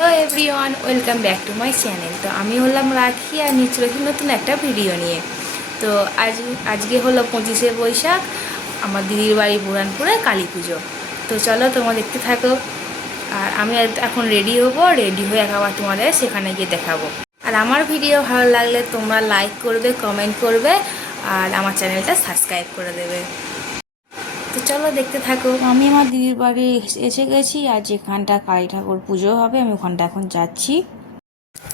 Hello everyone, welcome back to my channel. তো আমি হলাম রাখি আর নিয়ে চলে নতুন একটা ভিডিও নিয়ে। তো আজকে হলো 25শে বৈশাখ, আমার দিদির বাড়ি বুরহানপুরে কালী পুজো। তো চলো তোমরা দেখতে থাকো। আর আমি এখন রেডি হবো, রেডি হয়ে আবার তোমাদের সেখানে গিয়ে দেখাবো। আর আমার ভিডিও ভালো লাগলে তোমরা লাইক করবে, কমেন্ট করবে আর আমার চ্যানেলটা সাবস্ক্রাইব করে দেবে। তো চলো দেখতে থাকো। আমি আমার দিদির বাড়ি এসে গেছি, আর যেখানটা কালী ঠাকুর পুজো হবে আমি ওখানটা এখন যাচ্ছি।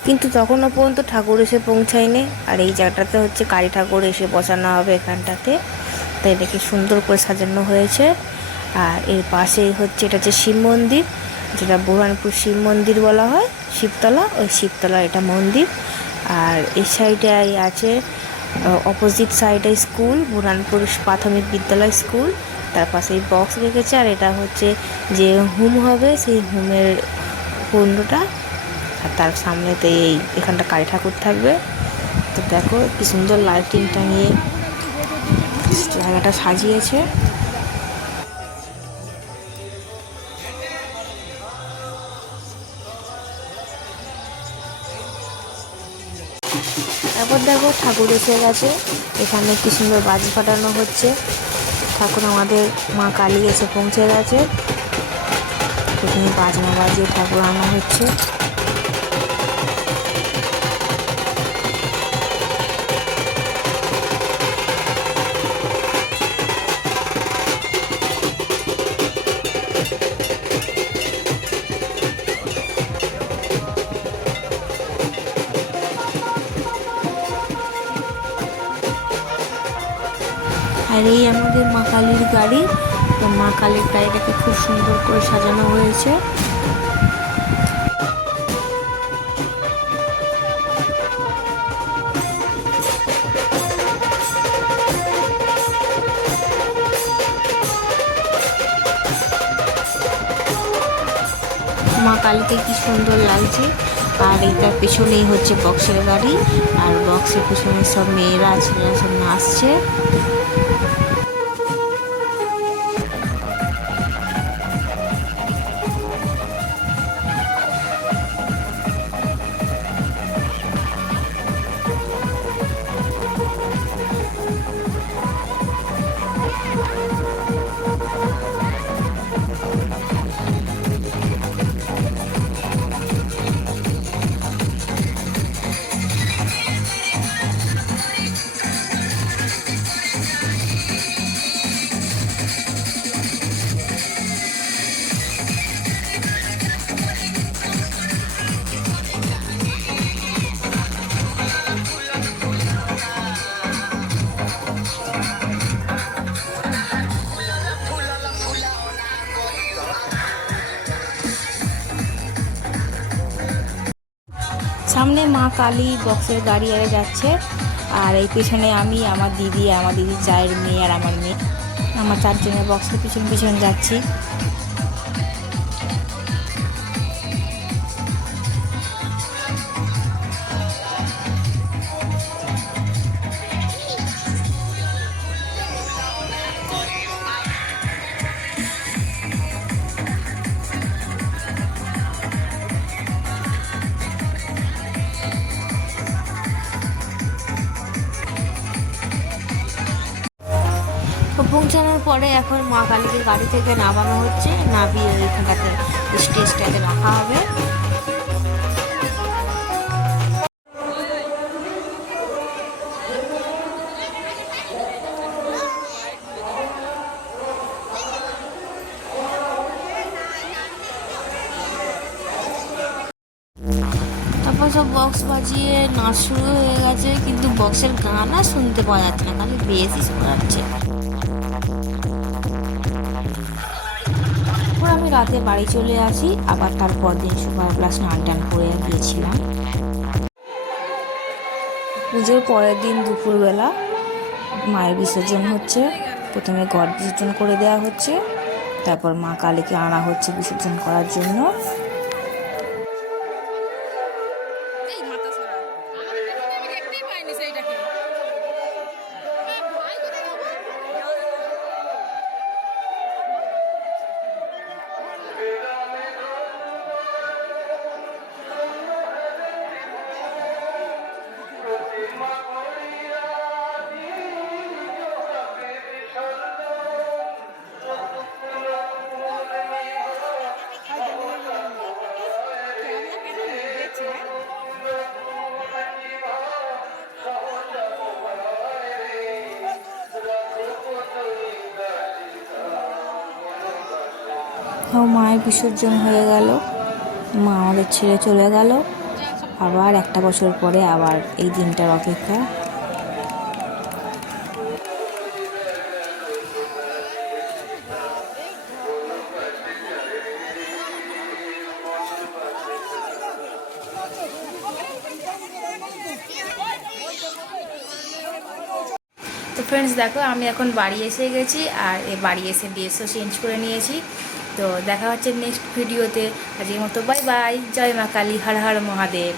কিন্তু তখনও পর্যন্ত ঠাকুর এসে পৌঁছায়নি। আর এই জায়গাটাতে হচ্ছে কালী ঠাকুর এসে বসানো হবে এখানটাতে। তাই এটাকে সুন্দর করে সাজানো হয়েছে। আর এর পাশেই হচ্ছে, এটা হচ্ছে শিব মন্দির, যেটা বুরহানপুর শিব মন্দির বলা হয়, শিবতলা, ওই শিবতলা এটা মন্দির। আর এই সাইডে আছে অপোজিট সাইডে স্কুল, বুরহানপুর প্রাথমিক বিদ্যালয় স্কুল। তার পাশে বক্স রেখেছে, আর এটা হচ্ছে যে হোম হবে সেই হোমের কুণ্ডটা। আর তার সামনেতে এখানটা কালী ঠাকুর থাকবে। তো দেখো কি সুন্দর লাইটিং টাঙিয়ে জায়গাটা সাজিয়েছে। তারপর দেখো ঠাকুর এসে গেছে, এখানে কি সুন্দর বাজি ফাটানো হচ্ছে। ঠাকুর আমাদের মা কালী এসে পৌঁছে গেছে, এখানে বাজনা বাজিয়ে ঠাকুর আনা হচ্ছে। আর এই আমাদের মা কালীর গাড়ি। তো মা কালীর গাড়িটাকে খুব সুন্দর করে সাজানো হয়েছে। মা কালীকে কি সুন্দর লাগছে। আর এটার পেছনেই হচ্ছে বক্সের গাড়ি, আর বক্সের পেছনে সব মেয়েরা ছেলেরা সব নাচছে। সামনে মা কালী বক্সের গাড়ি আরে যাচ্ছে, আর এই পিছনে আমি, আমার দিদি, আমার দিদির জায়ের মেয়ে আর আমার মেয়ে, আমার চারজনের বক্সের পিছন পিছন যাচ্ছি। তো পৌঁছানোর পরে এখন মা কালীকে গাড়ি থেকে নামানো হচ্ছে, নামিয়ে এখানটাতে স্টেজটাতে রাখা হবে। তারপর সব বক্স বাজিয়ে নাচ শুরু হয়ে গেছে, কিন্তু বক্সের গান আর শুনতে পাওয়া যাচ্ছে না, খালি বেশি শোনা যাচ্ছে। তারপর আমি রাতে বাড়ি চলে আসি, আবার তারপর দিন সকালবেলা স্নান টান করে গিয়েছিলাম। পুজোর পরের দিন দুপুরবেলা মায়ের বিসর্জন হচ্ছে। প্রথমে ঘট বিসর্জন করে দেওয়া হচ্ছে, তারপর মা কালীকে আনা হচ্ছে বিসর্জন করার জন্য। মায়ের বিসর্জন হয়ে গেল, মা আমাদের ছেড়ে চলে গেল। আবার একটা বছর পরে আবার এই দিনটার অপেক্ষা। তো ফ্রেন্ডস দেখো, আমি এখন বাড়ি এসে গেছি, আর বাড়ি এসে ড্রেসও চেঞ্জ করে নিয়েছি। তো দেখা হচ্ছে নেক্সট ভিডিওতে। আজকের মতো বাই বাই। জয় মা কালী, হর হর মহাদেব।